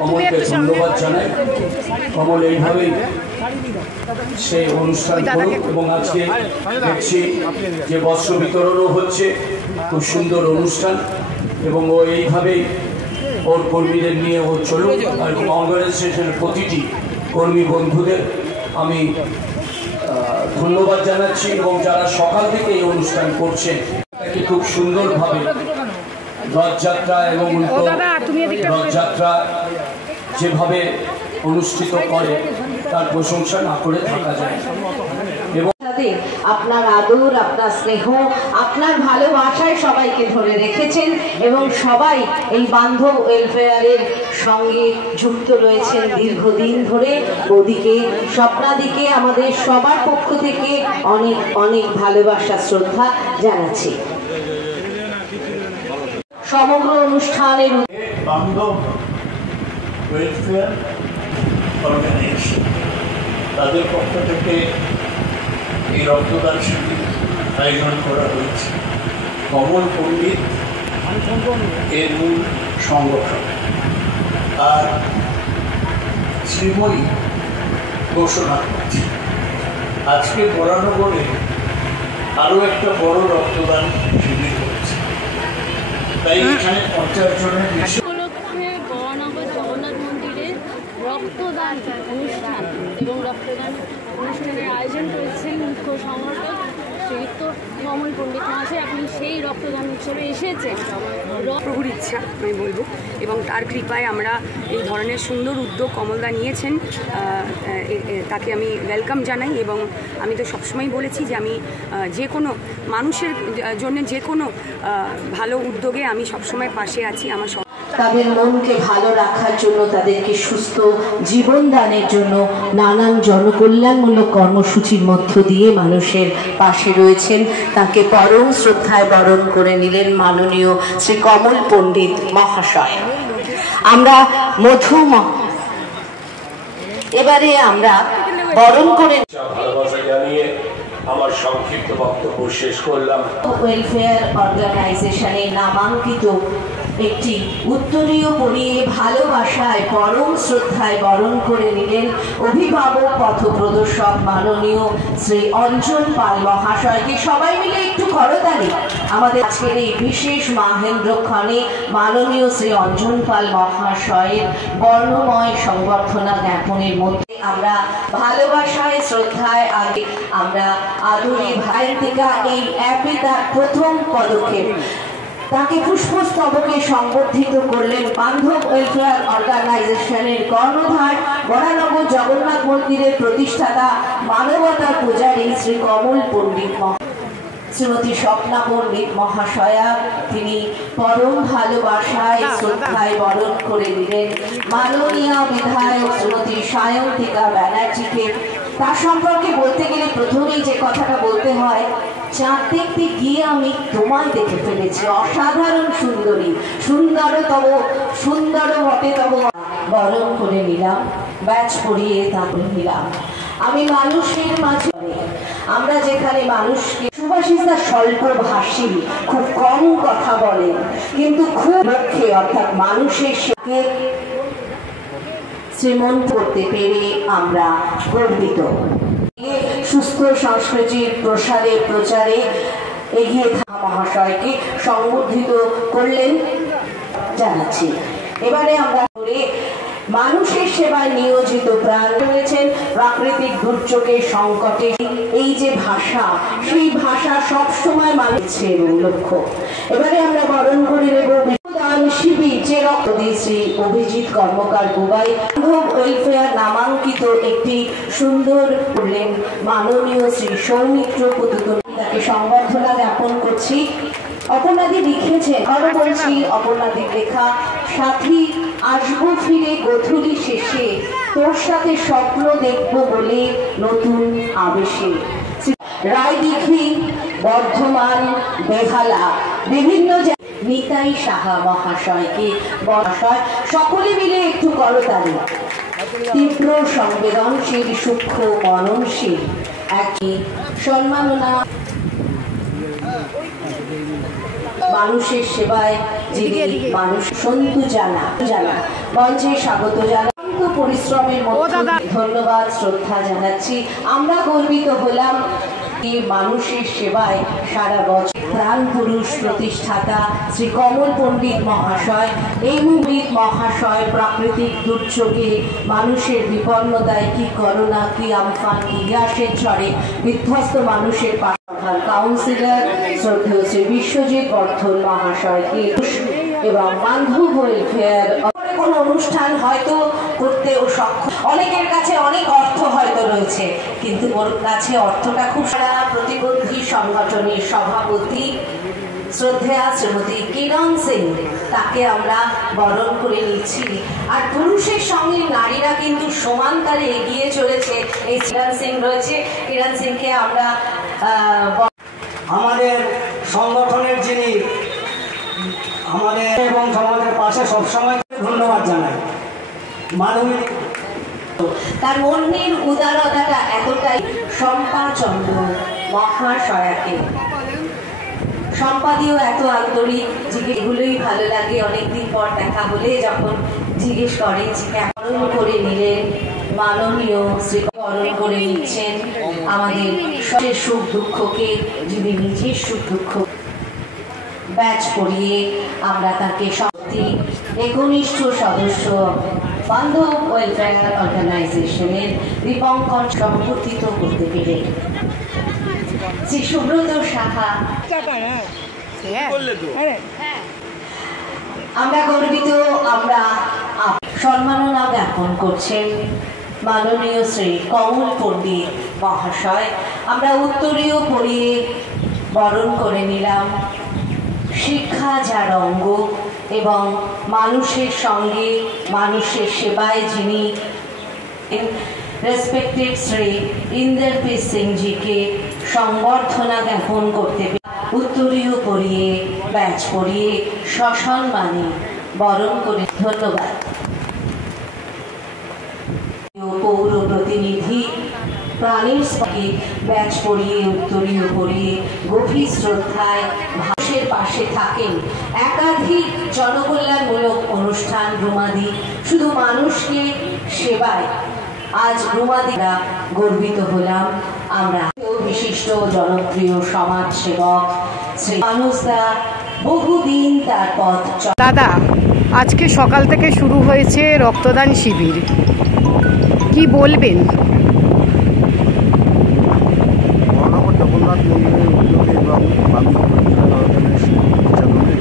কমলকে ধন্যবাদ জানাই। কমল এইভাবেই সেই অনুষ্ঠান করুক এবং আজকে দেখছি যে বস্ত্র বিতরণও হচ্ছে, খুব সুন্দর অনুষ্ঠান এবং ও এইভাবেই ওর কর্মীদের নিয়ে ও চলুক। এবং অর্গানাইজেশনের প্রতিটি কর্মী বন্ধুদের আমি ধন্যবাদ জানাচ্ছি এবং যারা সকাল থেকে এই অনুষ্ঠান করছে তাকে খুব সুন্দরভাবে রথযাত্রা এবং রথযাত্রা যেভাবে অনুষ্ঠিত করে তার প্রশংসা না করে থাকা যায়। এবং আপনার আদর, আপনার স্নেহ, আপনার ভালোবাসায় সবাইকে ধরে রেখেছেন এবং সবাই এই বান্ধব ওয়েলফেয়ারের সঙ্গে যুক্ত রয়েছেন দীর্ঘদিন ধরে। ওদিকে স্বপ্নাদিকে আমাদের সবার পক্ষ থেকে অনেক অনেক ভালোবাসা শ্রদ্ধা জানাচ্ছি। সমগ্র অনুষ্ঠানের বান্ধব ওয়েলফেয়ার অর্গানাইজেশন তাদের পক্ষ থেকে এই রক্তদান শিবির আয়োজন করা হয়েছে। কমল পণ্ডিত এর মূল সংগঠন আর শ্রীময়ী ঘোষণা করছে আজকে বরানগরে আরও একটা বড় রক্তদান শিবির হচ্ছে। তাই এখানে 50 জনের বেশি উপলক্ষে বরানগর জগন্নাথ মন্দিরে রক্তদান অনুষ্ঠান এবং রক্তদান অনুষ্ঠানের আয়োজন করেছেন মুখ্য সংগঠক শ্রীযুক্ত কমল পণ্ডিত মহাশয়। আপনি সেই রক্তদান উৎসবে এসেছেন, প্রভুর ইচ্ছা আমি বলবো, এবং তার কৃপায় আমরা এই ধরনের সুন্দর উদ্যোগ কমলদা নিয়েছেন, তাকে আমি ওয়েলকাম জানাই। এবং আমি তো সবসময় বলেছি যে আমি যে কোনো মানুষের জন্য যে কোনো ভালো উদ্যোগে আমি সবসময় পাশে আছি। আমার তাদের মনকে ভালো রাখার জন্য, তাদেরকে সুস্থ জীবন দানের জন্য নানান জনকল্যাণমূলক কর্মসূচির মধ্য দিয়ে মানুষের পাশে রয়েছেন। তাকে পরম শ্রদ্ধায় বরণ করে নিলেন মাননীয় শ্রী কমল পণ্ডিত মহাশয়। আমরা এবারে আমরা বরণ করে ভালোবাসা জানিয়ে আমার সংক্ষিপ্ত বক্তব্য শেষ করলাম। ওয়েলফেয়ার অর্গানাইজেশনের নামাঙ্কিত একটি উত্তরীয় পরিয়ে ভালোবাসায় পরম শ্রদ্ধায় বরণ করে নিলেন অভিভাবক পথপ্রদর্শক মাননীয় শ্রী অঞ্জন পাল মহাশয়কে। সবাই মিলে একটু করতালি আমাদের আজকের এই বিশেষ মাহেন্দ্রক্ষণে মাননীয় শ্রী অঞ্জন পাল মহাশয়ের বর্ণময় সংবর্ধনা জ্ঞাপনের মধ্যে আমরা ভালোবাসায় শ্রদ্ধায় আগে আমরা আদুরি ভাইন্তিকা এই অ্যাপে তার প্রথম পদক্ষেপ, তাকে পুষ্পস্তবকে সংবর্ধিত করলেন বান্ধব ওয়েলফেয়ার অর্গানাইজেশনের কর্ণধার বরানগর জগন্নাথ মন্দিরের প্রতিষ্ঠাতা মানবতার পূজারী শ্রী কমল পণ্ডিত শ্রীমতী স্বপ্না পণ্ডিত মহাশয়া। তিনি পরম ভালোবাসায় শ্রদ্ধায় বরণ করে নিলেন মাননীয় বিধায়ক শ্রীমতী সায়ন্তিকা ব্যানার্জিকে। তার সম্পর্কে বলতে গেলে প্রথমেই যে কথাটা বলতে হয়, চাঁদ দেখতে গিয়ে আমি তোমায় দেখে ফেলেছি, অসাধারণ সুন্দরী, সুন্দর বটে তব বরণ করে নিলাম, ব্যাচ পরিয়ে তারপর নিলাম। আমি মানুষের মাঝে, আমরা যেখানে মানুষকে সুভাষিতা স্বল্প ভাষী, খুব কম কথা বলেন কিন্তু খুব লক্ষ্যে অর্থাৎ মানুষের সাথে শ্রীমন্ত করতে পেরে আমরা গর্বিত। সুস্থ সংস্কৃতির প্রচারে এগিয়ে থাকা মহাশয়কে সংবর্ধিত করলেন জানাচ্ছি। এবারে আমরা মানুষের সেবায় নিয়োজিত প্রাণ রয়েছেন। প্রাকৃতিক দুর্যোগের সংকটে এই যে ভাষা, সেই ভাষা সবসময় মানুষের লক্ষ্য। এবারে আমরা বরণ করে নেব দান শিবির যে শ্রী অভিজিৎ কর্মকার বুবাই ওয়েলফেয়ার নামাঙ্কিত একটি সুন্দর করলেন মাননীয় শ্রী সৌমিত্র পুতুতুল। তাকে সংবর্ধনা জ্ঞাপন করছি। অপর্ণাদি লিখেছেন, আরো বলছি অপর্ণাদির লেখা, সাথী আসবো ফিরে গধূলি শেষে, তোর সাথে স্বপ্ন দেখবো বলে নতুন আবেশে। রায়দিঘি, বর্ধমান, বেহালা, বিভিন্ন নিতাই সাহা মহাশয়কে মহাশয় সকলে মিলে একটু করতালি। তীব্র সংবেদনশীল, সূক্ষ্ম মননশীল একই সম্মাননা মানুষের সেবায় যিনি মানুষ সন্তু জানা মঞ্চে স্বাগত জানা পরিশ্রমের মধ্যে ধন্যবাদ শ্রদ্ধা জানাচ্ছি। আমরা গর্বিত হলাম মানুষের সেবায় সারা বছর প্রাণ পুরুষ প্রতিষ্ঠাতা শ্রী কমল পণ্ডিত মহাশয়। এই পণ্ডিত মহাশয় প্রাকৃতিক দুর্যোগে মানুষের বিপন্নতায় কি করোনা কি আমফান কি গ্যাসের ঝড়ে বিধ্বস্ত মানুষের প্রধান কাউন্সিলর শ্রদ্ধেয় শ্রী বিশ্বজিৎ বর্ধন মহাশয়কে এবং বান্ধব ওয়েলফেয়ার কোন অনুষ্ঠান হয়তো করতেও সক্ষম, অনেকের কাছে অনেক অর্থ হয়তো রয়েছে, কিন্তু ওর কাছে অর্থটা খুব সারা প্রতিবন্ধী সংগঠনের সভাপতি শ্রদ্ধেয়া শ্রীমতী কিরণ সিং, তাকে আমরা বরণ করে নিচ্ছি। আর পুরুষের সঙ্গে নারীরা কিন্তু সমান তালে এগিয়ে চলেছে। এই কিরণ সিং রয়েছে, কিরণ সিংকে আমরা আমাদের সংগঠনের যিনি আমাদের এবং সমাজের পাশে সবসময় ধন্যবাদ জানাই। মাননীয় তার মনের উদারতাটা এতটাই শম্পা চন্দ্র মহাশয়াকে, সম্পাদিও এত আন্তরিক, এগুলোই ভালো লাগে। অনেকদিন পর দেখা হলে যখন জিজ্ঞেস করেন বরণ করে নিলেন মাননীয় শ্রী বরণ করে নিচ্ছেন আমাদের সুখ দুঃখকে, যদি নিজের সুখ দুঃখ ব্যাচ পড়িয়ে আমরা তাকে শক্তি একনিষ্ঠ সদস্য বান্ধব ওয়েলফেয়ার অর্গানাইজেশনের দীপঙ্কর সম্পর্কিত করতে পেরে শ্রী সুব্রত সাহা আমরা গর্বিত। আমরা সম্মাননা জ্ঞাপন করছেন মাননীয় শ্রী কমল পণ্ডিত মহাশয়। আমরা উত্তরীয় পড়িয়ে বরণ করে নিলাম শিক্ষা যার অঙ্গ এবং মানুষের সঙ্গে মানুষের সেবায় যিনি রেসপেক্টেড শ্রী ইন্দ্রপ্রীত সিংজিকে সংবর্ধনা জ্ঞাপন করতে উত্তরীয় পড়িয়ে ব্যাচ পড়িয়ে সসম্মানে বরণ করে ধন্যবাদ। পৌর প্রতিনিধি প্রাণীর স্পকে ব্যাচ পড়িয়ে উত্তরীয় পড়িয়ে গভীর শ্রদ্ধায় ভাষের পাশে থাকেন। একাধিক জনকল্যাণমূলক অনুষ্ঠান রুমাদি শুধু মানুষকে সেবায়, আজ রুমাদিরা গর্বিত হলাম। আমরা বিশিষ্ট জনপ্রিয় সমাজ সেবক শ্রী মানুষদা বহুদিন তার পথ। দাদা, আজকে সকাল থেকে শুরু হয়েছে রক্তদান শিবির, কি বলবেন? জগন্নাথ মন্দিরের উদ্যোগে এবং আমরা রথযাত্রা উৎসবের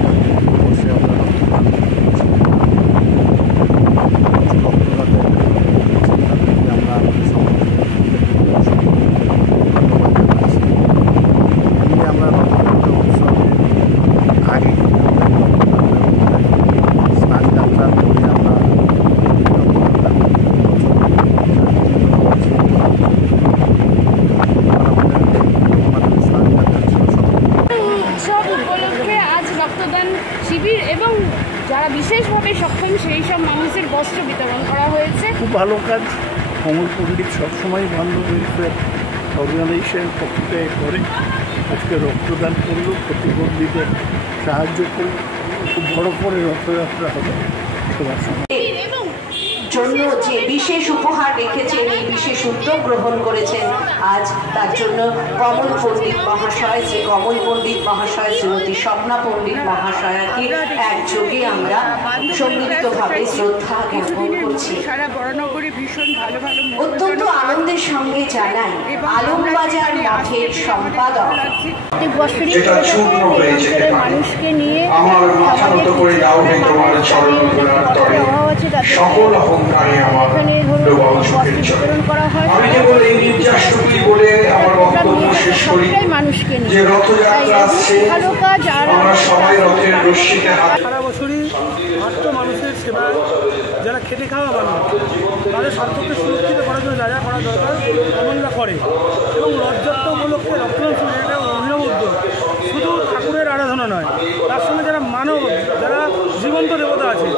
আগে স্নান যাত্রা করে আমরা শিবির এবং যারা বিশেষভাবে সক্ষম সেই সব মানুষের বস্ত্র বিতরণ করা হয়েছে। খুব ভালো কাজ। কমল পণ্ডিত সবসময় বান্ধব ওয়েলফেয়ার অর্গানাইজেশনের পক্ষ থেকে করে। আজকে রক্তদান করলো, প্রতিবন্ধীদের সাহায্য করলো। খুব বড় করে রথযাত্রা হবে সবার সঙ্গে জন্য যে বিশেষ উপহার রেখেছেন, এই বিশেষ উদ্যোগ গ্রহণ করেছেন আজ, তার জন্য কমল পণ্ডিত মহাশয়, শ্রী কমল পণ্ডিত মহাশয়, শ্রীমতী স্বপ্না পণ্ডিত মহাশয়াকে একযোগে আমরা সম্মিলিতভাবে শ্রদ্ধা জ্ঞাপন করছি। অত্যন্ত আনন্দের সঙ্গে জানাই আলমবাজার মঠের সম্পাদক মানুষকে নিয়ে আমার মাথা নত করে দাও হে তোমার চরণ ধুলার তরে সকল অহংকারে আমার ডোবাও চোখের চলে। আমি কেবল এই নির্যাসটুকুই বলে আমার বক্তব্য শেষ করি যে রথযাত্রা আসছে, আমরা সবাই রথের রশ্মিতে হাত। সারা বছরই আর্ত মানুষের সেবায় যারা খেটে খাওয়া মানুষ তাদের স্বার্থকে সুরক্ষিত করার জন্য যা যা করা দরকার আমরা করে, এবং রথযাত্রা উপলক্ষে রক্তদান শিবির একটা অভিনব উদ্যোগ। শুধু ঠাকুরের আরাধনা নয়, তার সঙ্গে যারা মানব, যারা জীবন্ত দেবতা আছে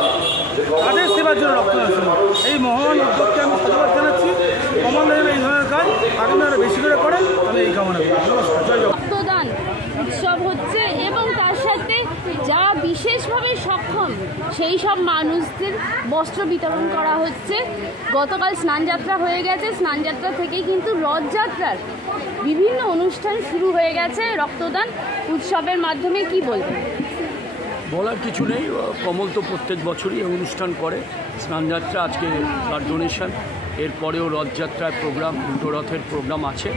তাদের সেবার জন্য রক্তদান শিবির। এই মহান উদ্যোগকে আমি ধন্যবাদ জানাচ্ছি। কমলদের এই ধরনের কাজ আগামী আরও বেশি করে করেন, আমি এই কামনা করি। নমস্কার, জয় জগন্নাথ। রক্তদান উৎসব হচ্ছে এবং তার সাথে বিশেষভাবে সক্ষম সেই সব মানুষদের বস্ত্র বিতরণ করা হচ্ছে। গতকাল স্নানযাত্রা হয়ে গেছে, স্নানযাত্রা থেকেই কিন্তু রথযাত্রার বিভিন্ন অনুষ্ঠান শুরু হয়ে গেছে রক্তদান উৎসবের মাধ্যমে। কি বলবেন? বলার কিছু নেই, কমল তো প্রত্যেক বছরই এই অনুষ্ঠান করে। স্নানযাত্রা, আজকে ব্লাড ডোনেশন, এরপরেও রথযাত্রার প্রোগ্রাম, দুটো রথের প্রোগ্রাম আছে।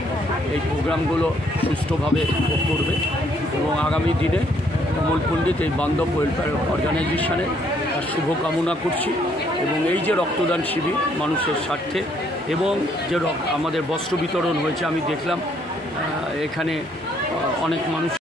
এই প্রোগ্রামগুলো সুষ্ঠুভাবে করবে এবং আগামী দিনে কমল পণ্ডিত এই বান্ধব ওয়েলফেয়ার অর্গানাইজেশনে তার শুভকামনা করছি। এবং এই যে রক্তদান শিবির মানুষের স্বার্থে এবং যে আমাদের বস্ত্র বিতরণ হয়েছে, আমি দেখলাম এখানে অনেক মানুষ